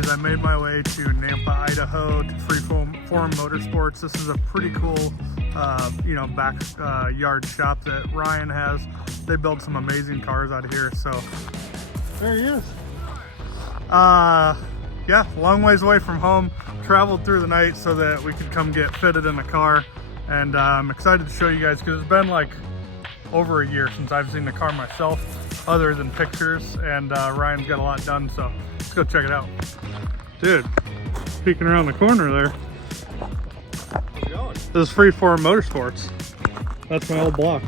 guys, I made my way to Nampa, Idaho to Freeform Motorsports. This is a pretty cool, backyard shop that Ryan has. They build some amazing cars out of here. So there he is. Yeah, long ways away from home. Traveled through the night so that we could come get fitted in the car. And I'm excited to show you guys because it's been like over a year since I've seen the car myself, other than pictures. And Ryan's got a lot done, so let's go check it out. Dude, peeking around the corner there. How's it going? This is Freeform Motorsports. That's my old block.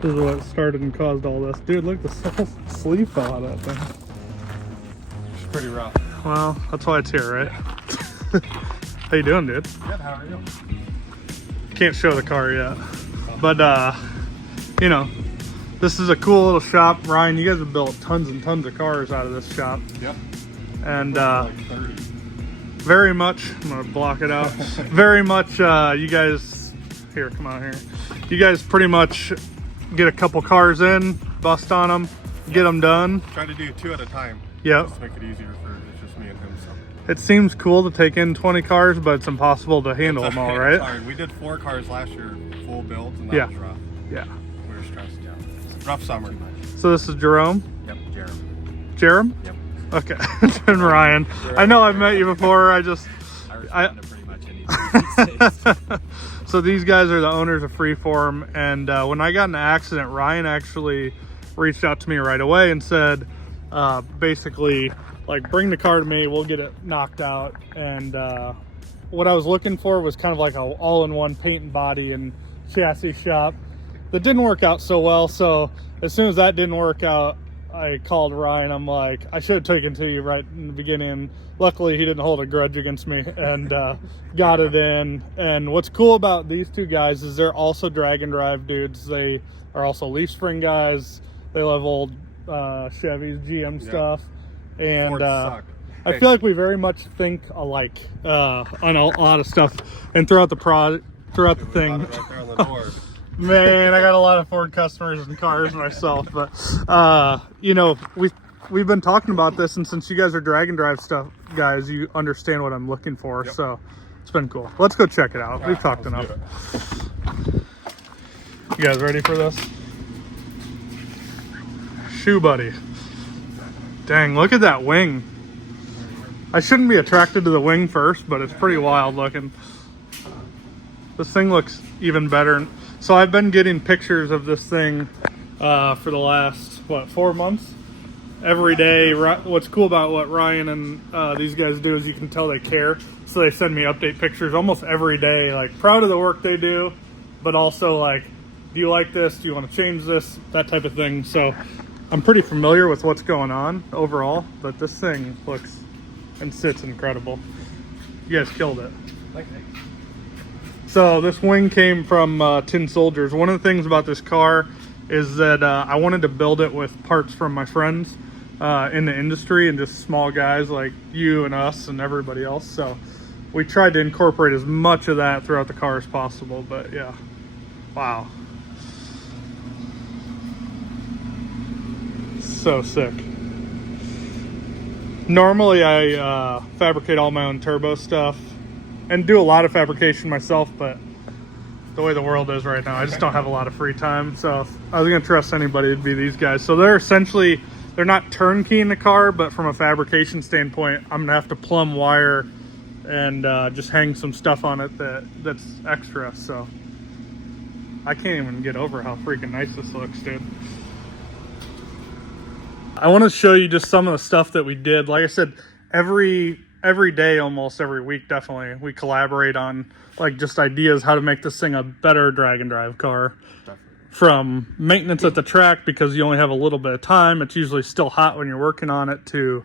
This is what started and caused all this. Dude, look, the whole sleeve fell out of that thing. It's pretty rough. Well, that's why it's here, right? How you doing, dude? Good, how are you? Can't show the car yet. But, this is a cool little shop. Ryan, you guys have built tons and tons of cars out of this shop. Yep. And like 30. very much, I'm gonna block it out. Very much, you guys, here, come on here. You guys pretty much get a couple cars in, bust on them, get them done. Try to do 2 at a time. Yep. Just to make it easier for it's just me and him. So. It seems cool to take in 20 cars, but it's impossible to handle them all, right? Sorry, we did 4 cars last year, full builds, and that was rough. Yeah. We were stressed, yeah. Rough summer. So this is Jerome? Yep, Jeremy. Jerem? Yep. Okay. And Ryan. I know I've met you before. I respond to pretty much anything these days. So these guys are the owners of Freeform, and when I got in an accident, Ryan actually reached out to me right away and said, basically, like, bring the car to me, we'll get it knocked out. And what I was looking for was kind of like a all-in-one paint and body and chassis shop. That didn't work out so well, so as soon as that didn't work out, I called Ryan. I'm like, I should have taken to you right in the beginning. Luckily, he didn't hold a grudge against me and got it in. And what's cool about these two guys is they're also drag and drive dudes. They are also leaf spring guys. They love old Chevys, GM stuff. And I feel like we very much think alike on a lot of stuff. And throughout the thing. Right there on the door. Man, I got a lot of Ford customers and cars myself, but we've been talking about this, and since you guys are drag and drive stuff guys, you understand what I'm looking for. Yep. So it's been cool. Let's go check it out. We've talked enough. You guys ready for this? Shoe buddy. Dang, look at that wing. I shouldn't be attracted to the wing first, but it's pretty wild looking. This thing looks even better. So I've been getting pictures of this thing for the last, 4 months? Every day. What's cool about what Ryan and these guys do is you can tell they care. So they send me update pictures almost every day. Like, proud of the work they do, but also like, do you like this? Do you want to change this? That type of thing. So I'm pretty familiar with what's going on overall, but this thing looks and sits incredible. You guys killed it. Okay. So this wing came from Tin Soldiers. One of the things about this car is that I wanted to build it with parts from my friends in the industry and just small guys like you and us and everybody else. So we tried to incorporate as much of that throughout the car as possible, but yeah. Wow. So sick. Normally I fabricate all my own turbo stuff and do a lot of fabrication myself, but the way the world is right now, I just don't have a lot of free time. So if I was gonna trust anybody, it'd be these guys. So they're not turnkeying the car, but from a fabrication standpoint, I'm gonna have to plumb wire and just hang some stuff on it that's extra. So I can't even get over how freaking nice this looks, dude. I want to show you just some of the stuff that we did. Like I said, every day, almost every week, definitely, we collaborate on like just ideas how to make this thing a better drag and drive car. Definitely. From maintenance at the track, because you only have a little bit of time, it's usually still hot when you're working on it, to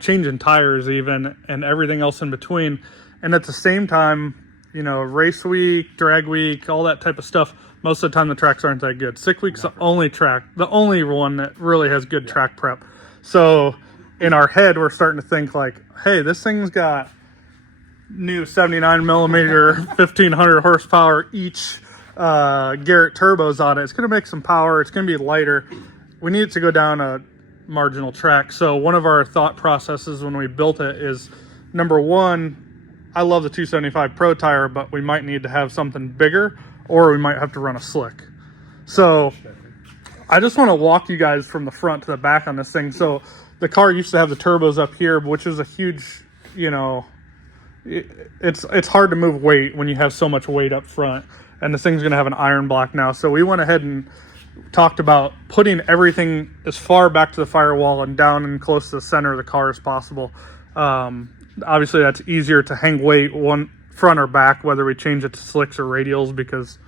changing tires even, and everything else in between. And at the same time, race week, drag week, all that type of stuff, most of the time the tracks aren't that good. 6 weeks, the only one that really has good track prep. So in our head, we're starting to think like, hey, this thing's got new 79 millimeter, 1500 horsepower each Garrett turbos on it. It's going to make some power. It's going to be lighter. We need it to go down a marginal track. So one of our thought processes when we built it is, number one, I love the 275 Pro tire, but we might need to have something bigger, or we might have to run a slick. So I just want to walk you guys from the front to the back on this thing. So the car used to have the turbos up here, which is a huge, you know, it's hard to move weight when you have so much weight up front. And this thing's going to have an iron block now. So we went ahead and talked about putting everything as far back to the firewall and down and close to the center of the car as possible. Obviously, that's easier to hang weight one front or back, whether we change it to slicks or radials, because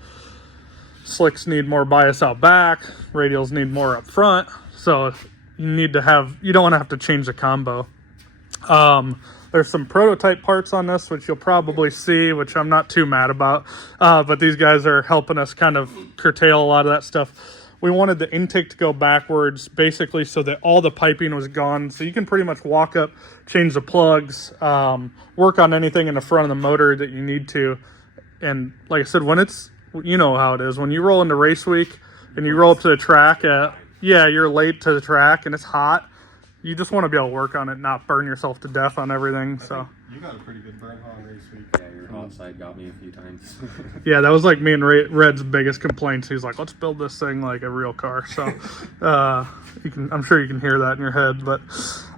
slicks need more bias out back, radials need more up front. So you don't want to have to change the combo. There's some prototype parts on this, which you'll probably see, which I'm not too mad about. But these guys are helping us kind of curtail a lot of that stuff. We wanted the intake to go backwards, basically, so that all the piping was gone. So you can pretty much walk up, change the plugs, work on anything in the front of the motor that you need to. And like I said, when it's, you know how it is, when you roll into race week and you roll up to the track you're late to the track and it's hot. You just want to be able to work on it, not burn yourself to death on everything. So you got a pretty good burn on race week. Yeah, your hot side got me a few times. Yeah, that was like me and Red's biggest complaints. He's like, let's build this thing like a real car. So I'm sure you can hear that in your head. But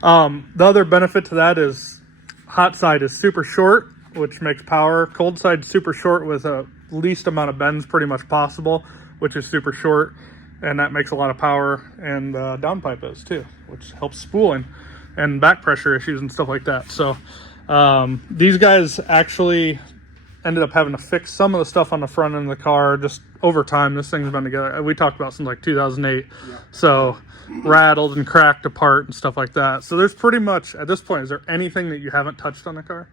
the other benefit to that is hot side is super short, which makes power. Cold side super short with a least amount of bends pretty much possible, which is super short. And that makes a lot of power, and downpipe is too, which helps spooling and back pressure issues and stuff like that. So these guys actually ended up having to fix some of the stuff on the front end of the car just over time. This thing's been together, we talked about since like 2008. Yeah. So rattled and cracked apart and stuff like that. So there's pretty much, at this point, is there anything that you haven't touched on the car?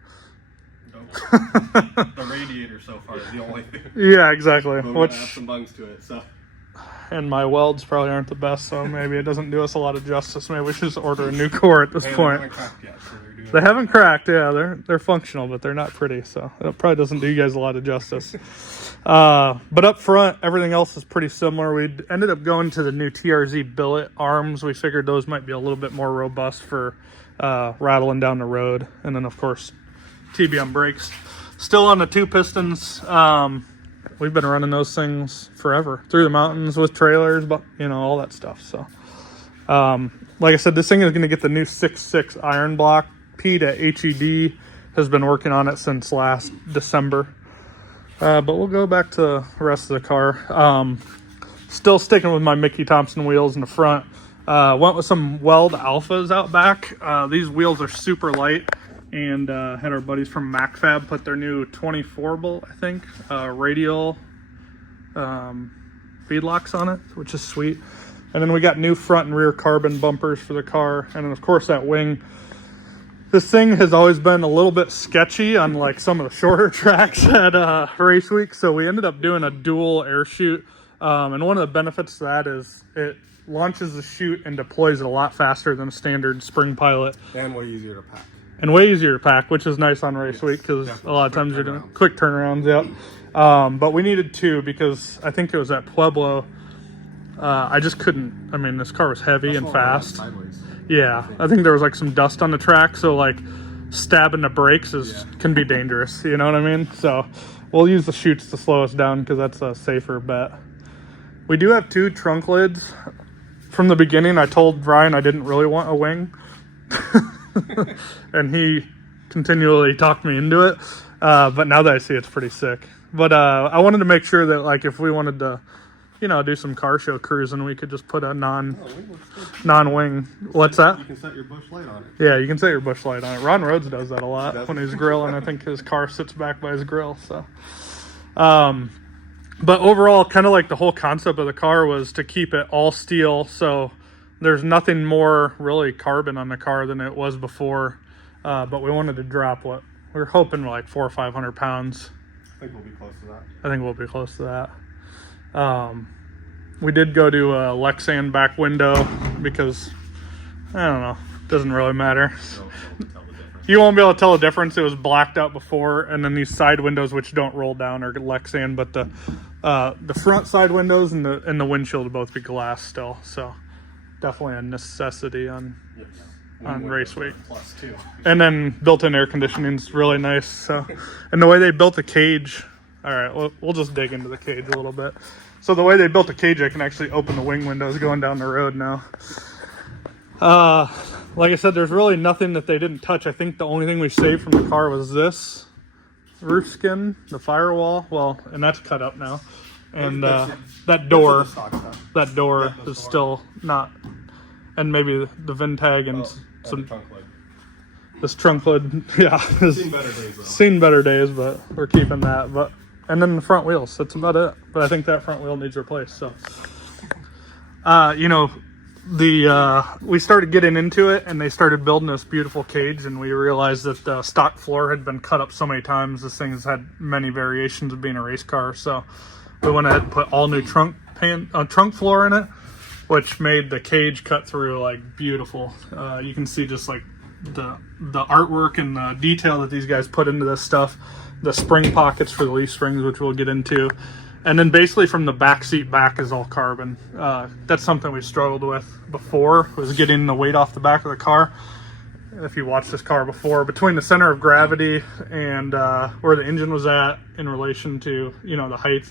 The radiator so far is the only thing. Yeah, exactly. But we're gonna have some bungs to it, so. And my welds probably aren't the best, so maybe it doesn't do us a lot of justice. Maybe we should just order a new core at this point. They haven't cracked, yeah. They're functional, but they're not pretty, so it probably doesn't do you guys a lot of justice. But up front, everything else is pretty similar. We ended up going to the new TRZ billet arms. We figured those might be a little bit more robust for rattling down the road. And then, of course, TBM brakes. Still on the 2 pistons. We've been running those things forever through the mountains with trailers, but you know, all that stuff. So, like I said, this thing is going to get the new 6.6 iron block. Pete at HED has been working on it since last December. But we'll go back to the rest of the car. Still sticking with my Mickey Thompson wheels in the front. Went with some Weld Alphas out back. These wheels are super light. And had our buddies from MacFab put their new 24 bolt, I think, radial feedlocks on it, which is sweet. And then we got new front and rear carbon bumpers for the car. And then, of course, that wing. This thing has always been a little bit sketchy on like some of the shorter tracks at race week. So we ended up doing a dual air chute. And one of the benefits to that is it launches the chute and deploys it a lot faster than a standard spring pilot. And way easier to pack. And way easier to pack, which is nice on race week because a lot of times you're doing quick turnarounds. Yep. But we needed 2 because I think it was at Pueblo. I just couldn't. I mean, this car was heavy and fast. Yeah, I think there was like some dust on the track, so like stabbing the brakes can be dangerous. You know what I mean? So we'll use the chutes to slow us down because that's a safer bet. We do have 2 trunk lids. From the beginning, I told Ryan I didn't really want a wing. And he continually talked me into it, but now that I see it's pretty sick. But I wanted to make sure that like if we wanted to, you know, do some car show cruising, we could just put a non-wing. What's that? You can set your bush light on it. Yeah, you can set your bush light on it. Ron Rhodes does that a lot when he's grilling. I think his car sits back by his grill. So but overall, kind of like the whole concept of the car was to keep it all steel, so there's nothing more really carbon on the car than it was before, but we wanted to drop what we were hoping like 400 or 500 pounds. I think we'll be close to that. I think we'll be close to that. We did go to a Lexan back window because I don't know, it doesn't really matter. You won't be able to tell the difference. It was blacked out before, and then these side windows, which don't roll down, are Lexan, but the front side windows and the windshield will both be glass still. So definitely a necessity on race week. Plus two. And then built-in air conditioning is really nice. So, and the way they built the cage, all right, we'll just dig into the cage a little bit. So the way they built the cage, I can actually open the wing windows going down the road now. Like I said, there's really nothing that they didn't touch. I think the only thing we saved from the car was this roof skin, the firewall. Well, and that's cut up now. And that door is still not, and maybe the VIN tag and some trunk lid. this trunk lid, yeah, Seen better days, though. seen better days, but we're keeping that. But and then the front wheels, that's about it. But I think that front wheel needs replaced. So, you know, we started getting into it, and they started building this beautiful cage, and we realized that the stock floor had been cut up so many times. This thing has had many variations of being a race car, so we went ahead and put all new trunk floor in it, which made the cage cut through like beautiful. You can see just like the artwork and the detail that these guys put into this stuff. The spring pockets for the leaf springs, which we'll get into. And then basically from the back seat back is all carbon. That's something we struggled with before, was getting the weight off the back of the car. If you watched this car before, between the center of gravity and where the engine was at in relation to, you know, the height,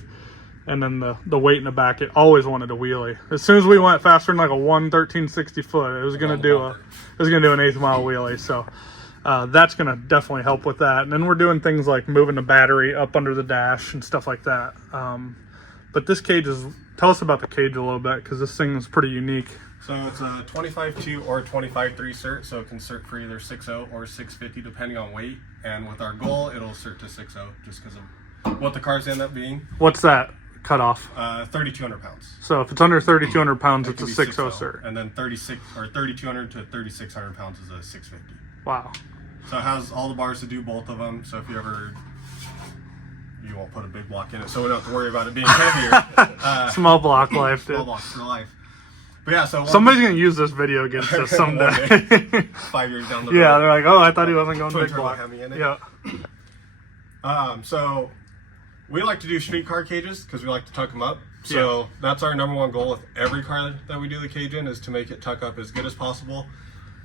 and then the weight in the back, it always wanted a wheelie. As soon as we went faster than like a 1/1360 foot, it was gonna do an 1/8 mile wheelie. So that's gonna definitely help with that. And then we're doing things like moving the battery up under the dash and stuff like that. But this cage tell us about the cage a little bit, because this thing is pretty unique. So it's a 25.2 or 25.3 cert, so it can cert for either 6.0 or 650 depending on weight. And with our goal, it'll cert to 6.0 just because of what the cars end up being. What's that cutoff? 3,200 pounds. So if it's under 3,200 pounds, it's a 6.0 6.0 cert. And then 3,200 to 3,600 pounds is a 650. Wow. So it has all the bars to do both of them. So if you won't put a big block in it, so we don't have to worry about it being heavier. Small block life, dude. Small blocks for life. But yeah, so somebody's gonna use this video against us someday. 5 years down the road. Yeah, they're like, oh, I thought he wasn't going Twin big turbo block. Hemi in it. Yeah. So we like to do street car cages because we like to tuck them up. So that's our number one goal with every car that we do the cage in, is to make it tuck up as good as possible.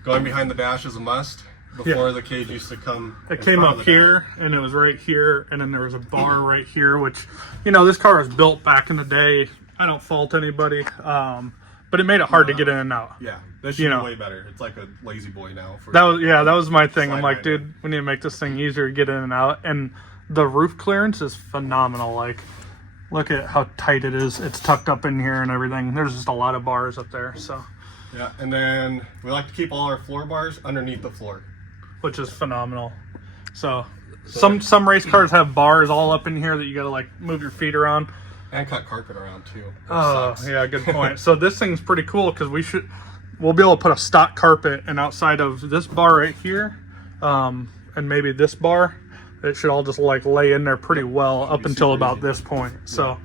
Going behind the dash is a must. Before the cage used to come. It came up here, and it was right here, and then there was a bar right here, which, you know, this car was built back in the day. I don't fault anybody, but it made it hard to get in and out. Yeah, this should be way better. It's like a lazy boy now. That was my thing. I'm like, dude, we need to make this thing easier to get in and out. And the roof clearance is phenomenal. Like, look at how tight it is. It's tucked up in here and everything. There's just a lot of bars up there. So yeah, and then we like to keep all our floor bars underneath the floor, which is phenomenal. So some race cars have bars all up in here that you gotta like move your feet around. And cut carpet around too. Oh, yeah, good point. So this thing's pretty cool because we'll be able to put a stock carpet, and outside of this bar right here, and maybe this bar, it should all just like lay in there pretty well up until about this point. So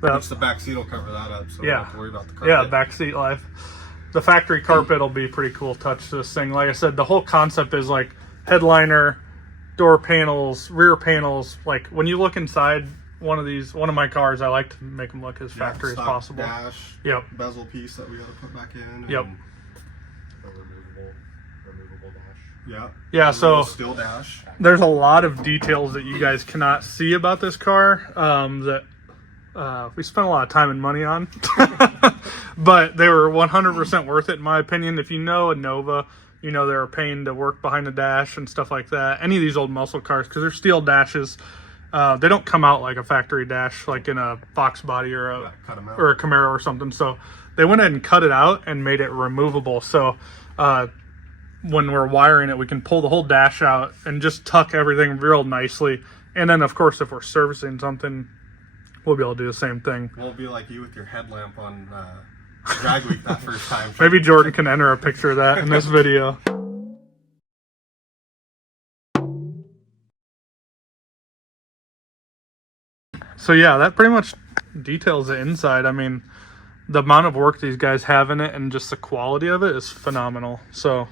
that's the back seat will cover that up, so we don't have to worry about the carpet. Yeah, back seat life. The factory carpet will be a pretty cool touch to this thing. Like I said, the whole concept is like headliner, door panels, rear panels. Like when you look inside one of my cars, I like to make them look as factory as possible. Dash, bezel piece that we got to put back in. Yep. And a removable dash. Yeah. So steel dash. There's a lot of details that you guys cannot see about this car that we spent a lot of time and money on, but they were 100% worth it in my opinion. If you know a Nova, you know they're a pain to work behind the dash and stuff like that. Any of these old muscle cars, because they're steel dashes. They don't come out like a factory dash, like in a Fox body or a Camaro or something. So they went ahead and cut it out and made it removable. So when we're wiring it, we can pull the whole dash out and just tuck everything real nicely. And then, of course, if we're servicing something, we'll be able to do the same thing. We'll be like you with your headlamp on drag week that first time. Maybe Jordan can enter a picture of that in this video. So yeah, that pretty much details the inside. I mean, the amount of work these guys have in it and just the quality of it is phenomenal. So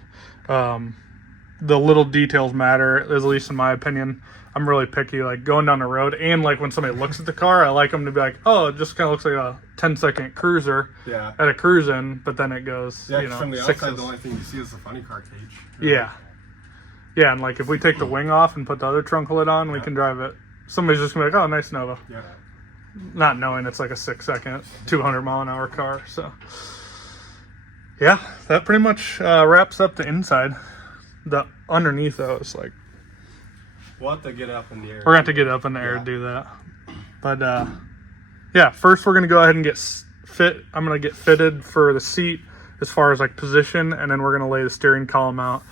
the little details matter, at least in my opinion. I'm really picky, like going down the road, and like when somebody looks at the car, I like them to be like, oh, it just kind of looks like a 10-second cruiser at a cruise-in, but then it goes, Yeah, you know, from the sixes. outside, the only thing you see is the funny car cage. Yeah. Yeah, and like if we take the wing off and put the other trunk lid on, we can drive it. Somebody's just gonna be like, oh, nice Nova. Yeah. Not knowing it's like a 6-second, 200-mile-an-hour car. So, yeah, that pretty much wraps up the inside. The underneath, though, is like... We'll have to get up in the air. We're going to have to get up in the air to do that. But, yeah, first we're going to go ahead and get I'm going to get fitted for the seat as far as, like, position, and then we're going to lay the steering column out.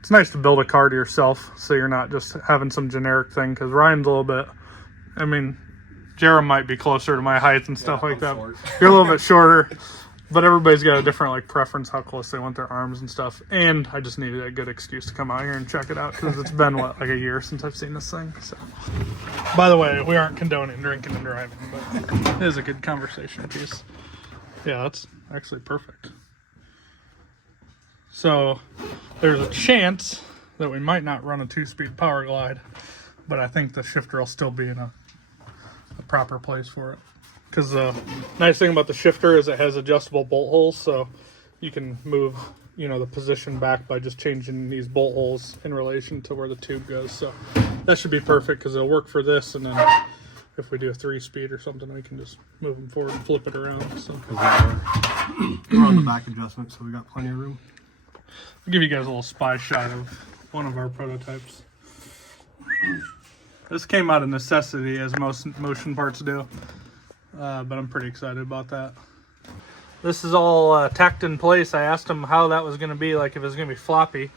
It's nice to build a car to yourself so you're not just having some generic thing, because Ryan's a little bit... I mean, Jerem might be closer to my height and stuff like that. Short. You're a little bit shorter, but everybody's got a different like preference how close they want their arms and stuff. And I just needed a good excuse to come out here and check it out because it's been like a year since I've seen this thing. So, by the way, we aren't condoning drinking and driving, but it is a good conversation piece. Yeah, that's actually perfect. So there's a chance that we might not run a 2-speed power glide, but I think the shifter will still be in a proper place for it, because the nice thing about the shifter is it has adjustable bolt holes, so you can move, you know, the position back by just changing these bolt holes in relation to where the tube goes. So that should be perfect because it'll work for this, and then if we do a 3-speed or something, we can just move them forward and flip it around. So We're on the back adjustment, so we got plenty of room. I'll give you guys a little spy shot of one of our prototypes. This came out of necessity, as most motion parts do, but I'm pretty excited about that. This is all tacked in place. I asked them how that was going to be, like if it was going to be floppy,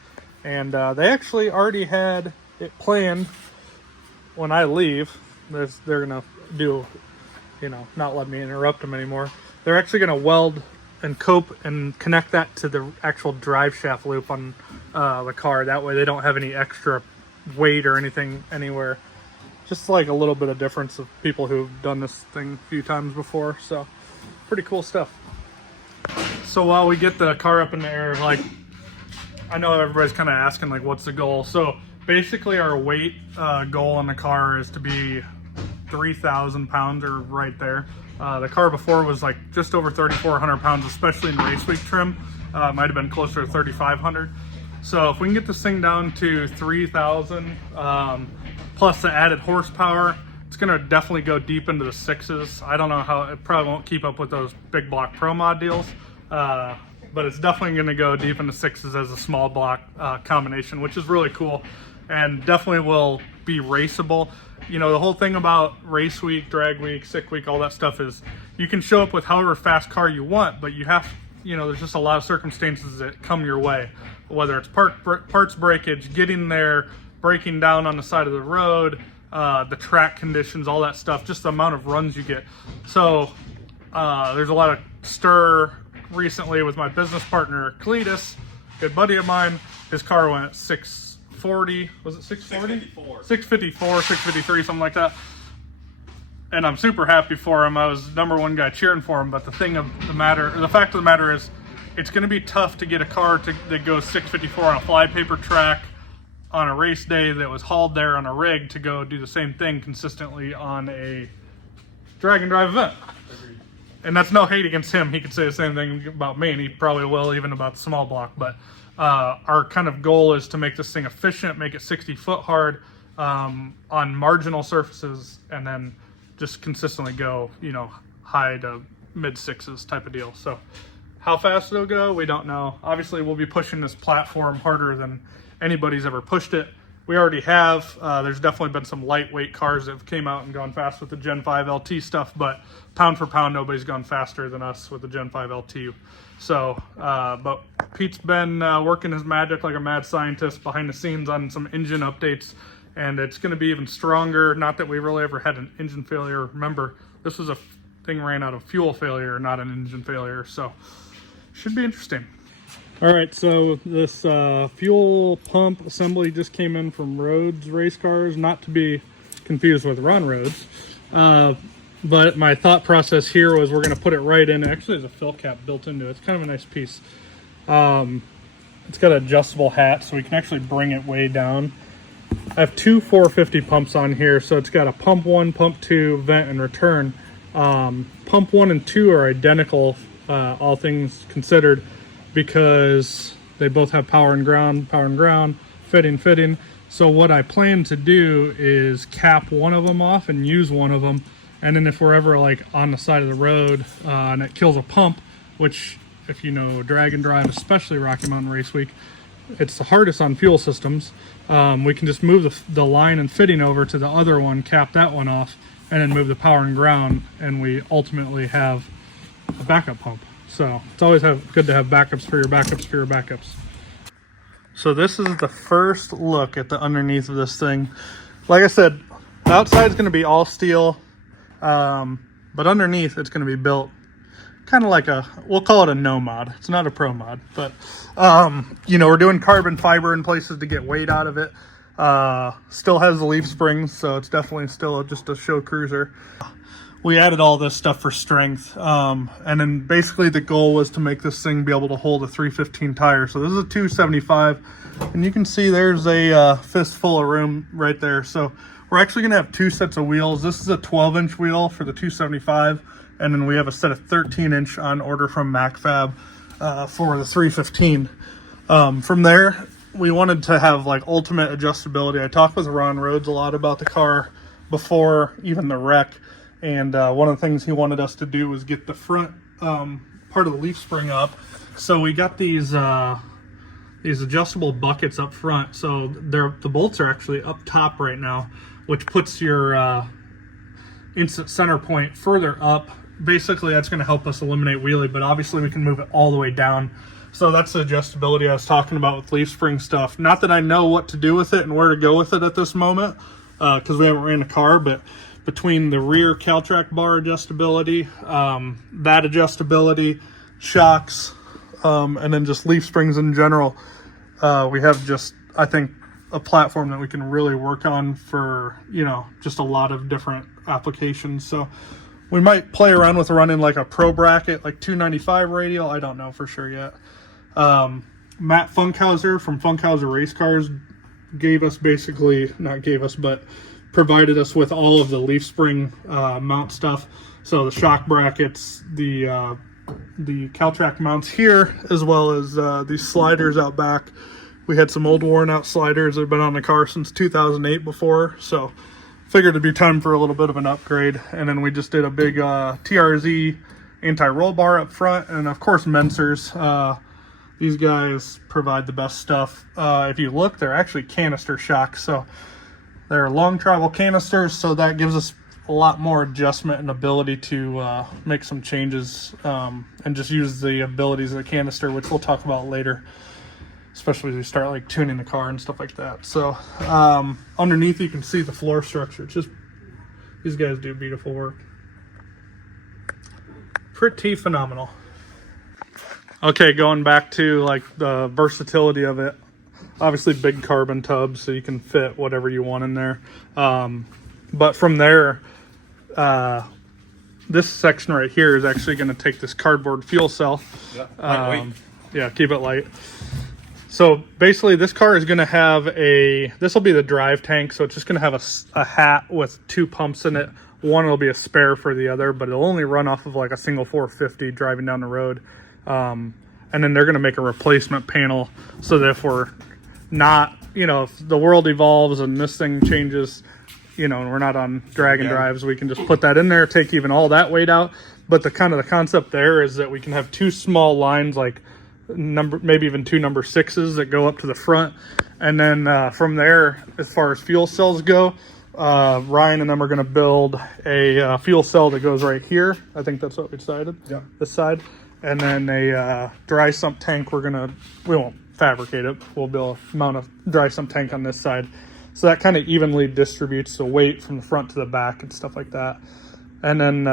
and they actually already had it planned. When I leave, they're going to do, you know, not let me interrupt them anymore. They're actually going to weld and cope and connect that to the actual drive shaft loop on the car. That way they don't have any extra weight or anything anywhere. Just like a little bit of difference of people who've done this thing a few times before. So pretty cool stuff. So while we get the car up in the air, like I know everybody's kind of asking like what's the goal. So basically our weight goal on the car is to be 3,000 pounds or right there. The car before was like just over 3,400 pounds, especially in race week trim. Might have been closer to 3,500. So if we can get this thing down to 3,000 plus the added horsepower, it's going to definitely go deep into the 6s. I don't know how, it probably won't keep up with those big block Pro Mod deals, but it's definitely going to go deep into 6s as a small block combination, which is really cool and definitely will be raceable. You know, the whole thing about race week, drag week, sick week, all that stuff is you can show up with however fast car you want, but you have, you know, there's just a lot of circumstances that come your way, whether it's parts breakage, getting there, breaking down on the side of the road, the track conditions, all that stuff, just the amount of runs you get. So there's a lot of stir recently with my business partner, Cletus, good buddy of mine. His car went 640, was it 640? 654, 653, something like that. And I'm super happy for him. I was #1 guy cheering for him, but the fact of the matter is it's going to be tough to get a car that goes 654 on a flypaper track on a race day that was hauled there on a rig to go do the same thing consistently on a drag and drive event. Agreed. And that's no hate against him. He could say the same thing about me, and he probably will, even about the small block. But our kind of goal is to make this thing efficient, make it 60 foot hard on marginal surfaces, and then just consistently go, you know, high to mid 6s type of deal. So how fast it'll go, we don't know. Obviously, we'll be pushing this platform harder than anybody's ever pushed it. We already have. There's definitely been some lightweight cars that have came out and gone fast with the Gen 5 LT stuff, but pound for pound, nobody's gone faster than us with the Gen 5 LT. So, but Pete's been working his magic like a mad scientist behind the scenes on some engine updates, and it's going to be even stronger. Not that we really ever had an engine failure. Remember, this was a thing ran out of fuel failure, not an engine failure. So, should be interesting. All right, so this fuel pump assembly just came in from Rhodes Race Cars, not to be confused with Ron Rhodes. But my thought process here was we're going to put it right in. Actually, there's a fill cap built into it. It's kind of a nice piece. it's got an adjustable hat, so we can actually bring it way down. I have two 450 pumps on here, so it's got a pump 1, pump 2, vent, and return. Pump 1 and 2 are identical, all things considered, because they both have power and ground, fitting. So what I plan to do is cap one of them off and use one of them, and then if we're ever like on the side of the road and it kills a pump, which if you know drag and drive, especially Rocky Mountain Race Week, it's the hardest on fuel systems. We can just move the line and fitting over to the other one, cap that one off, and then move the power and ground, and we ultimately have a backup pump. So it's always good to have backups for your backups for your backups. So this is the first look at the underneath of this thing. Like I said, the outside is going to be all steel, but underneath it's going to be built kind of like we'll call it a no mod. It's not a pro mod, but you know, we're doing carbon fiber in places to get weight out of it. Still has the leaf springs, so it's definitely still just a show cruiser. We added all this stuff for strength, and then basically the goal was to make this thing be able to hold a 315 tire. So this is a 275, and you can see there's a fistful of room right there. So we're actually going to have two sets of wheels. This is a 12-inch wheel for the 275, and then we have a set of 13-inch on order from MacFab for the 315. From there, we wanted to have like ultimate adjustability. I talked with Ron Rhodes a lot about the car before even the wreck. And one of the things he wanted us to do was get the front part of the leaf spring up. So we got these adjustable buckets up front. So the bolts are actually up top right now, which puts your instant center point further up. Basically, that's going to help us eliminate wheelie, but obviously we can move it all the way down. So that's the adjustability I was talking about with leaf spring stuff. Not that I know what to do with it and where to go with it at this moment, because we haven't ran a car, but between the rear Caltrac bar adjustability, that adjustability, shocks, and then just leaf springs in general, we have just, I think, a platform that we can really work on for, you know, just a lot of different applications. So we might play around with running like a pro bracket, like 295 radial. I don't know for sure yet. Matt Funkhauser from Funkhauser Race Cars gave us provided us with all of the leaf spring mount stuff. So the shock brackets, the Caltrac mounts here, as well as these sliders out back. We had some old worn out sliders that have been on the car since 2008 before, so figured it'd be time for a little bit of an upgrade. And then we just did a big TRZ anti-roll bar up front, and of course Mensers. These guys provide the best stuff. If you look, they're actually canister shocks, so they're long travel canisters, so that gives us a lot more adjustment and ability to make some changes and just use the abilities of the canister, which we'll talk about later, especially as we start like tuning the car and stuff like that. So underneath you can see the floor structure. It's just, these guys do beautiful work. Pretty phenomenal. Okay, going back to like the versatility of it. Obviously big carbon tubs, so you can fit whatever you want in there. But from there, this section right here is actually going to take this cardboard fuel cell. Yeah, lightweight. Yeah, keep it light. So basically this car is going to have this will be the drive tank, so it's just going to have a hat with two pumps in it. One will be a spare for the other, but it'll only run off of like a single 450 driving down the road. And then they're going to make a replacement panel so that if we're not, you know, if the world evolves and this thing changes, you know, and we're not on drag and drives, we can just put that in there, take even all that weight out. But the concept there is that we can have two small lines, like maybe even two number 6s that go up to the front. And then from there, as far as fuel cells go, Ryan and them are going to build a fuel cell that goes right here. I think that's what we decided. Yeah. This side. And then a dry sump tank. We won't fabricate it. We'll build a mount of dry sump tank on this side. So that kind of evenly distributes the weight from the front to the back and stuff like that. And then,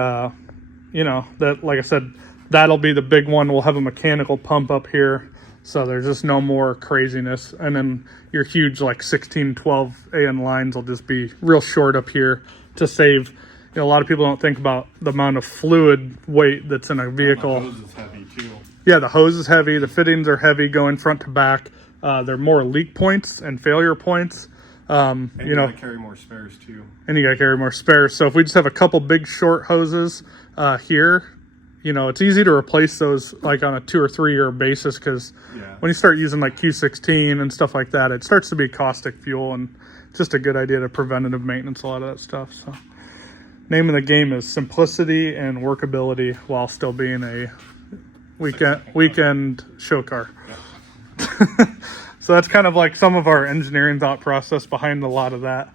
you know, that, like I said, that'll be the big one. We'll have a mechanical pump up here. So there's just no more craziness. And then your huge like 16, 12 AN lines will just be real short up here to save. You know, a lot of people don't think about the amount of fluid weight that's in a vehicle. The hose is heavy too. Yeah, the hose is heavy. The fittings are heavy going front to back. They're more leak points and failure points. And you gotta carry more spares too. And you gotta carry more spares. So if we just have a couple big short hoses here, you know, it's easy to replace those like on a 2 or 3 year basis, because when you start using like Q16 and stuff like that, it starts to be caustic fuel, and it's just a good idea to preventative maintenance a lot of that stuff. So name of the game is simplicity and workability while still being a weekend show car. Yeah. So that's kind of like some of our engineering thought process behind a lot of that.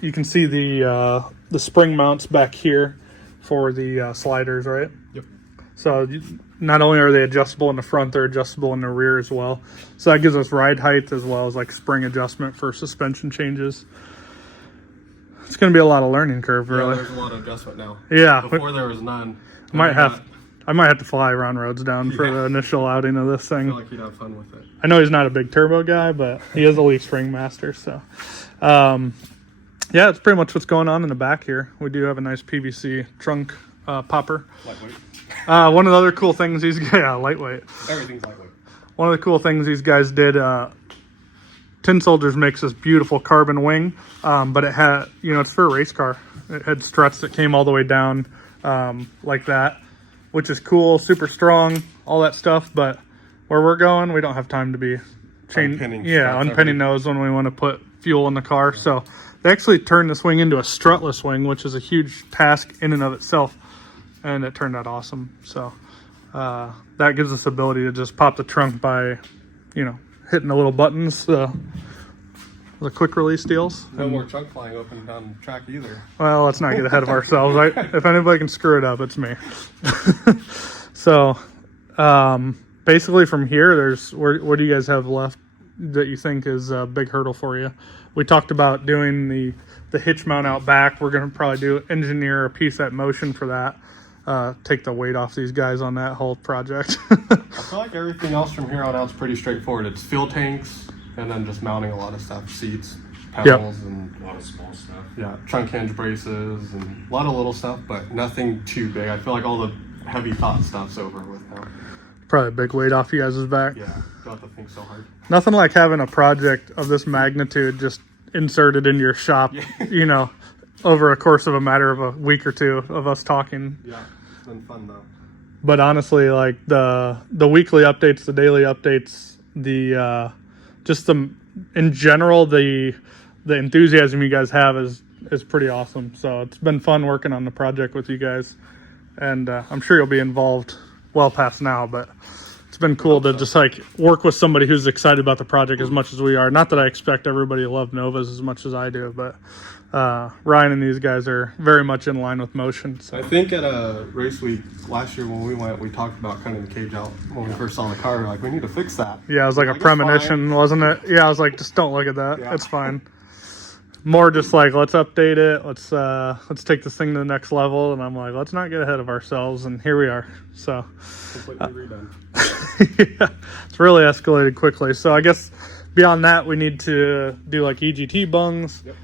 You can see the spring mounts back here for the sliders, right? Yep. So not only are they adjustable in the front, they're adjustable in the rear as well. So that gives us ride height as well as like spring adjustment for suspension changes. It's going to be a lot of learning curve, really. Yeah, there's a lot of adjustment now. Yeah. Before there was none. I might have to fly Ron Rhodes down for the initial outing of this thing. I feel like he'd have fun with it. I know he's not a big turbo guy, but he is a leaf spring master. So, yeah, it's pretty much what's going on in the back here. We do have a nice PVC trunk popper. Lightweight. One of the other cool things lightweight. Everything's lightweight. One of the cool things these guys did, Tin Soldiers makes this beautiful carbon wing, but it had, you know, it's for a race car. It had struts that came all the way down like that, which is cool, super strong, all that stuff. But where we're going, we don't have time to be unpinning those when we want to put fuel in the car. So they actually turned this wing into a strutless wing, which is a huge task in and of itself, and it turned out awesome. So that gives us the ability to just pop the trunk by, you know, hitting the little buttons, the quick release deals. No more trunk flying up and down the track either. Well, let's not get ahead of ourselves. Right? If anybody can screw it up, it's me. So basically from here, what do you guys have left that you think is a big hurdle for you? We talked about doing the hitch mount out back. We're going to probably engineer a piece at motion for that. Take the weight off these guys on that whole project. I feel like everything else from here on out is pretty straightforward. It's fuel tanks, and then just mounting a lot of stuff, seats, panels, and a lot of small stuff. Yeah, trunk hinge braces, and a lot of little stuff, but nothing too big. I feel like all the heavy thought stuff's over with now. Probably a big weight off you guys' back. Yeah, don't have to think so hard. Nothing like having a project of this magnitude just inserted into your shop, you know, over a course of a matter of a week or two of us talking. Yeah, it's been fun though. But honestly, like the weekly updates, the daily updates, in general, the enthusiasm you guys have is pretty awesome. So it's been fun working on the project with you guys, and I'm sure you'll be involved well past now, but it's been cool to just like work with somebody who's excited about the project as much as we are. Not that I expect everybody to love Novas as much as I do, but Ryan and these guys are very much in line with motion. So. I think at a race week last year when we went, we talked about cutting the cage out when we first saw the car. We're like, we need to fix that. Yeah, it was like a premonition, wasn't it? Yeah, I was like, just don't look at that. Yeah. It's fine. More just like, let's update it. Let's take this thing to the next level. And I'm like, let's not get ahead of ourselves. And here we are. So completely redone. Yeah, it's really escalated quickly. So I guess beyond that, we need to do like EGT bungs. Yep.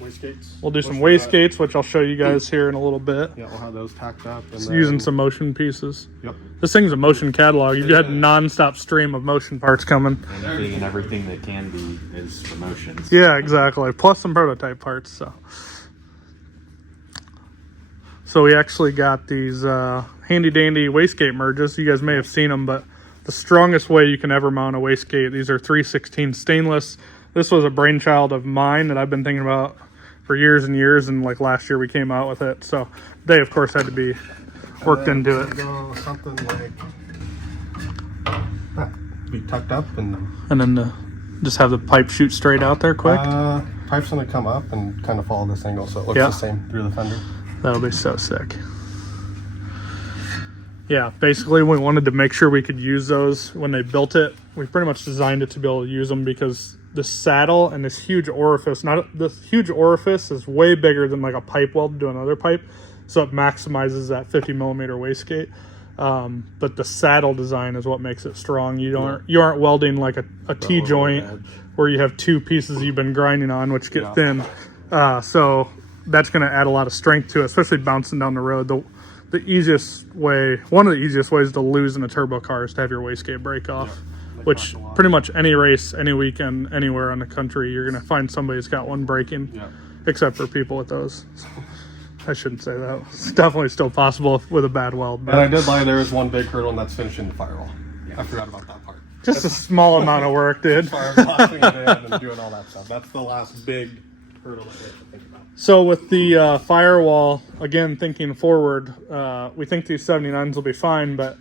Wastegates. We'll do some wastegates, which I'll show you guys here in a little bit. Yeah, we'll have those tacked up. And using some motion pieces. Yep. This thing's a motion catalog. You've got non-stop stream of motion parts coming. And everything that can be is for motion. Yeah, exactly. Plus some prototype parts. So we actually got these handy dandy wastegate merges. You guys may have seen them, but the strongest way you can ever mount a wastegate. These are 3/16 stainless. This was a brainchild of mine that I've been thinking about for years and years, and like last year we came out with it. So they of course had to be worked into it. Something like that. Be tucked up and then just have the pipe shoot straight out there quick. Pipe's gonna come up and kind of follow this angle so it looks the same through the fender. That'll be so sick. Yeah, basically we wanted to make sure we could use those when they built it. We pretty much designed it to be able to use them because the saddle and this huge orifice, is way bigger than like a pipe weld to another pipe. So it maximizes that 50 millimeter wastegate. But the saddle design is what makes it strong. You aren't welding like a T-joint where you have two pieces you've been grinding on, which get thin. So that's going to add a lot of strength to it, especially bouncing down the road. The the easiest way, one of the easiest ways to lose in a turbo car is to have your wastegate break off, which pretty much any race, any weekend, anywhere in the country, you're going to find somebody's got one breaking, except for people with those. So, I shouldn't say that. It's definitely still possible with a bad weld. But And I did lie, there is one big hurdle, and that's finishing the firewall. I forgot about that part. just a small amount of work, dude. As far as boxing it in and doing all that stuff. That's the last big hurdle that we have to think about. So with the firewall, again, thinking forward, we think these 79s will be fine, but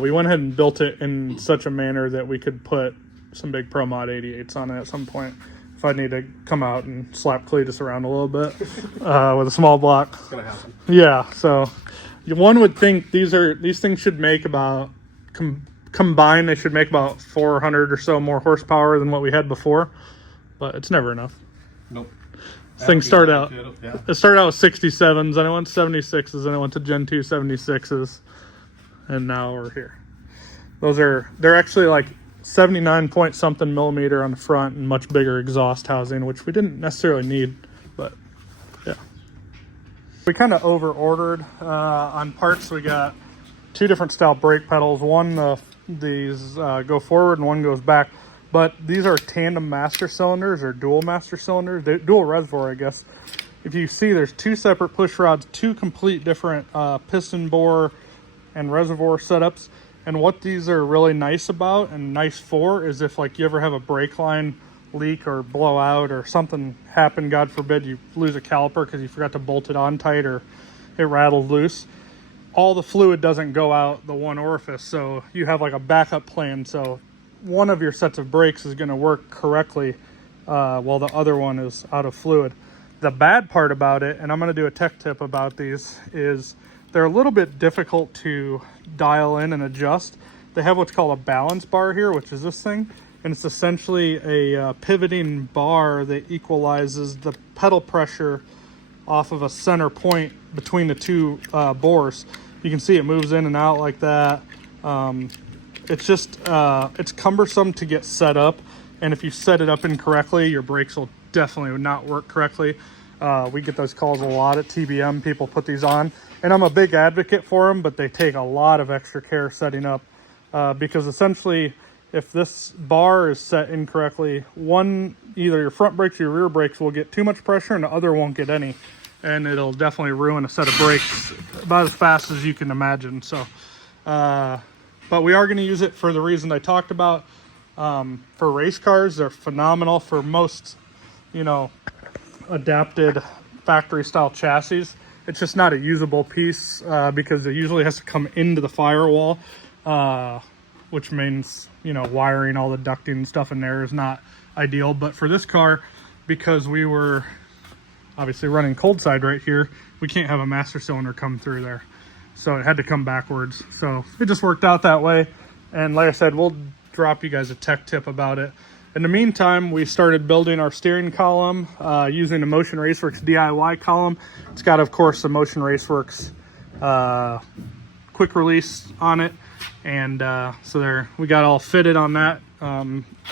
we went ahead and built it in such a manner that we could put some big Pro Mod 88s on it at some point. If I need to come out and slap Cletus around a little bit with a small block. It's going to happen. Yeah, so one would think these things should make about, combined, they should make about 400 or so more horsepower than what we had before, but it's never enough. Nope. This thing started out, Yeah. it started out with 67s, then it went to 76s, then it went to Gen 2 76s, and now we're here. They're actually like 79 point something millimeter on the front and much bigger exhaust housing, which we didn't necessarily need, but yeah. We kind of over ordered on parts. We got two different style brake pedals. One, these go forward and one goes back, but these are tandem master cylinders or dual master cylinders, dual reservoir, I guess. If you see, there's two separate push rods, two complete different piston bore and reservoir setups. And what these are really nice about and nice for is if like you ever have a brake line leak or blow out or something happen, God forbid, you lose a caliper because you forgot to bolt it on tight or it rattled loose, all the fluid doesn't go out the one orifice. So you have like a backup plan. So one of your sets of brakes is going to work correctly while the other one is out of fluid. The bad part about it, and I'm going to do a tech tip about these, is they're a little bit difficult to dial in and adjust. They have what's called a balance bar here, which is this thing, and it's essentially a pivoting bar that equalizes the pedal pressure off of a center point between the two bores. You can see it moves in and out like that. It's just it's cumbersome to get set up, and if you set it up incorrectly, your brakes will definitely not work correctly. We get those calls a lot at TBM. People put these on, and I'm a big advocate for them, but they take a lot of extra care setting up because essentially if this bar is set incorrectly, either your front brakes or your rear brakes will get too much pressure and the other won't get any, and it'll definitely ruin a set of brakes about as fast as you can imagine. So but we are going to use it for the reason I talked about. For race cars, they're phenomenal for most, adapted factory style chassis. It's just not a usable piece because it usually has to come into the firewall, which means wiring all the ducting and stuff in there is not ideal. But for this car, because we were obviously running cold side right here, we can't have a master cylinder come through there, so it had to come backwards. So it just worked out that way. And like I said, we'll drop you guys a tech tip about it. In the meantime, we started building our steering column using a Motion Raceworks DIY column. It's got, of course, the Motion Raceworks quick release on it. And so there, we got all fitted on that.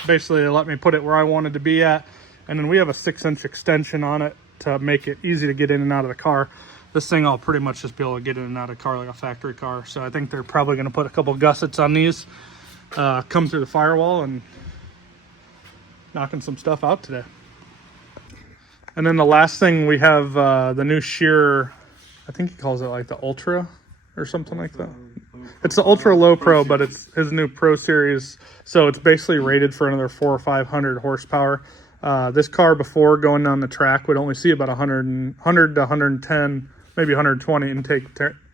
Basically, they let me put it where I wanted to be at. And then we have a 6-inch extension on it to make it easy to get in and out of the car. This thing I'll pretty much just be able to get in and out of the car like a factory car. So I think they're probably going to put a couple gussets on these, come through the firewall, and knocking some stuff out today. And then the last thing, we have the new Shearer, I think he calls it like the Ultra or something like that. It's the Ultra Low Pro, but it's his new Pro Series. So it's basically rated for another 400 or 500 horsepower. This car before going on the track would only see about 100 to 110, maybe 120 intake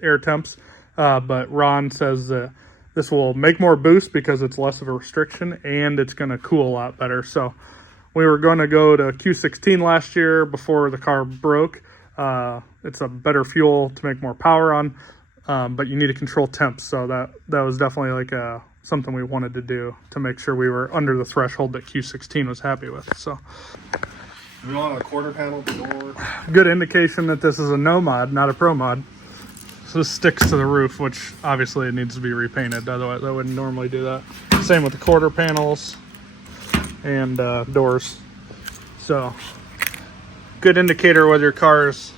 air temps. But Ron says that this will make more boost because it's less of a restriction and it's going to cool a lot better. So we were going to go to Q16 last year before the car broke. It's a better fuel to make more power on, but you need to control temps. So that was definitely like something we wanted to do to make sure we were under the threshold that Q16 was happy with. So We want a quarter panel door. good indication that this is a no mod, not a pro mod. So this sticks to the roof, which obviously it needs to be repainted. Otherwise, I wouldn't normally do that. Same with the quarter panels and doors. So good indicator whether your car is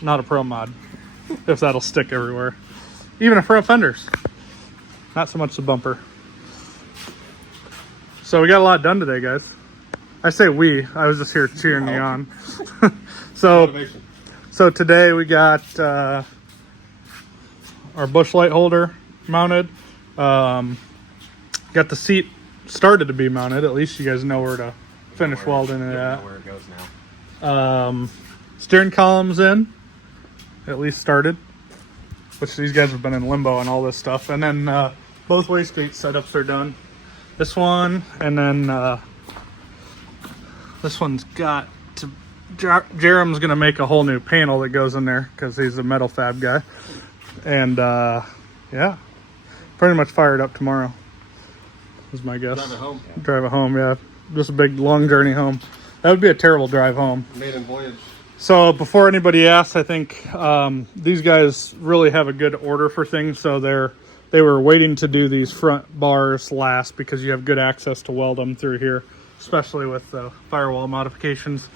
not a pro mod, if that'll stick everywhere. even a front fenders. Not so much the bumper. So we got a lot done today, guys. I say we. I was just here cheering you on. Motivation. So today we got our bush light holder mounted. Got the seat started to be mounted. At least you guys know where to finish welding it at. Where it goes now. Steering column's in. At least started. Which these guys have been in limbo on all this stuff. And then both wastegate setups are done. This one, and then this one's got to... Jerem's going to make a whole new panel that goes in there because he's a metal fab guy. And yeah, pretty much fired up tomorrow is my guess. Drive it home. Drive it home, yeah. Just a big long journey home. That would be a terrible drive home. Maiden voyage. So before anybody asks, I think these guys really have a good order for things. So they were waiting to do these front bars last because you have good access to weld them through here, especially with the firewall modifications.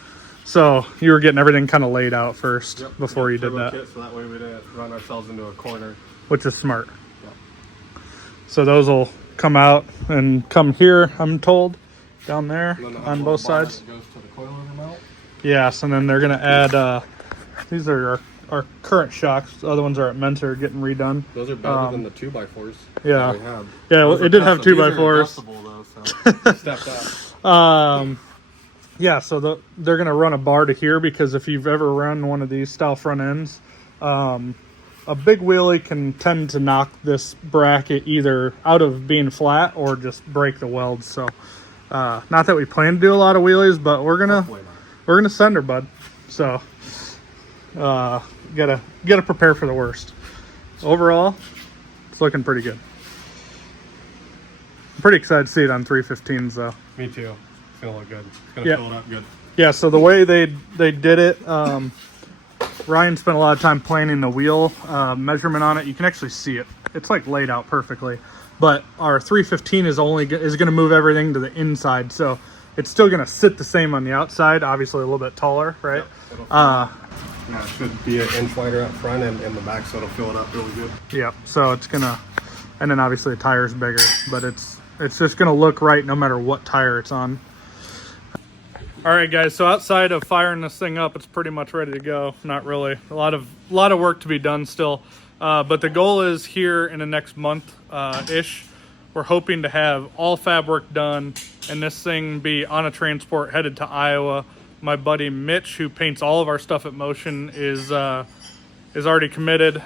So you were getting everything kind of laid out first before you did that. Kit, so that way we didn't run ourselves into a corner. Which is smart. Yep. So those will come out and come here, I'm told, down there on both sides. Goes to the coilover mount. Yes, and then they're going to add, these are our current shocks. The other ones are at Mentor getting redone. Those are better than the 2x4s. Yeah. We have. Yeah, well, it did have These 2x4s. adjustable, though, so stepped up. Yeah, so they're going to run a bar to here because if you've ever run one of these style front ends, a big wheelie can tend to knock this bracket either out of being flat or just break the weld. So not that we plan to do a lot of wheelies, but we're gonna send her, bud. So gotta prepare for the worst. Overall, it's looking pretty good. I'm pretty excited to see it on 315s though. Me too. It's gonna look good. It's gonna fill it up good. Yeah, so the way they did it, Ryan spent a lot of time planning the wheel measurement on it. You can actually see it. It's like laid out perfectly. But our 315 is going to move everything to the inside, so it's still going to sit the same on the outside. Obviously, a little bit taller, right? Yep, yeah, it should be an inch wider up front and in the back, so it'll fill it up really good. Yeah, so it's gonna, and then obviously the tire's bigger, but it's just gonna look right no matter what tire it's on. All right, guys. So outside of firing this thing up, it's pretty much ready to go. Not really. A lot of work to be done still, but the goal is here in the next month ish. We're hoping to have all fab work done and this thing be on a transport headed to Iowa. My buddy Mitch, who paints all of our stuff at Motion, is already committed.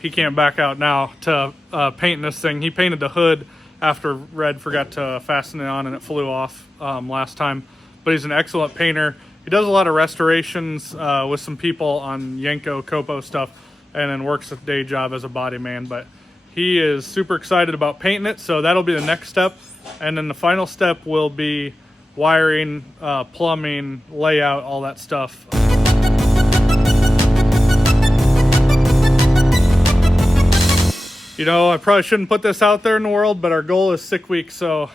He can't back out now to painting this thing. He painted the hood after Red forgot to fasten it on and it flew off last time. But he's an excellent painter. He does a lot of restorations with some people on Yenko Copo stuff and then works a day job as a body man. But he is super excited about painting it, so that'll be the next step. And then the final step will be wiring, plumbing, layout, all that stuff. You know, I probably shouldn't put this out there in the world, but our goal is sick week, so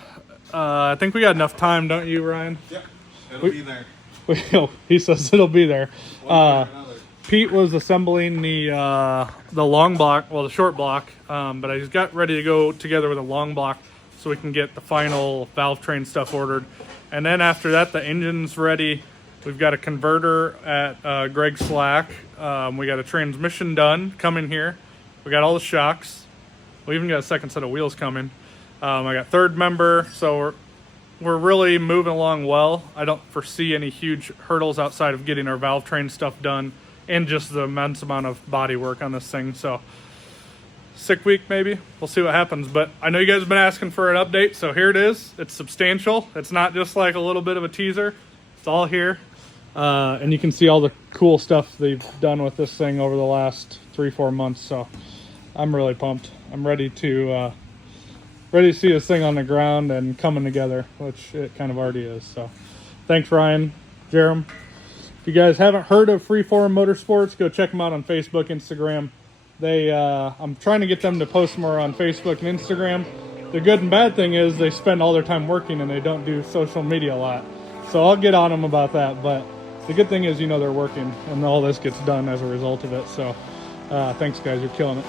I think we got enough time, don't you, Ryan? Yeah. It'll be there. He says it'll be there. Pete was assembling the long block, well, the short block, but he's got ready to go together with a long block so we can get the final valve train stuff ordered. And then after that, the engine's ready. We've got a converter at Greg Slack. We got a transmission done coming here. We got all the shocks. We even got a second set of wheels coming. I got third member, so we're really moving along well. I don't foresee any huge hurdles outside of getting our valve train stuff done and just the immense amount of body work on this thing. So sick week maybe. We'll see what happens. But I know you guys have been asking for an update, so here it is. It's substantial. It's not just like a little bit of a teaser. It's all here. And you can see all the cool stuff they've done with this thing over the last 3-4 months. So I'm really pumped. I'm ready to see this thing on the ground and coming together, which it kind of already is. So thanks, Ryan, Jerem. If you guys haven't heard of Freeform Motorsports, go check them out on Facebook, Instagram. I'm trying to get them to post more on Facebook and Instagram. The good and bad thing is they spend all their time working and they don't do social media a lot. So I'll get on them about that. But the good thing is, they're working and all this gets done as a result of it. So thanks, guys. You're killing it.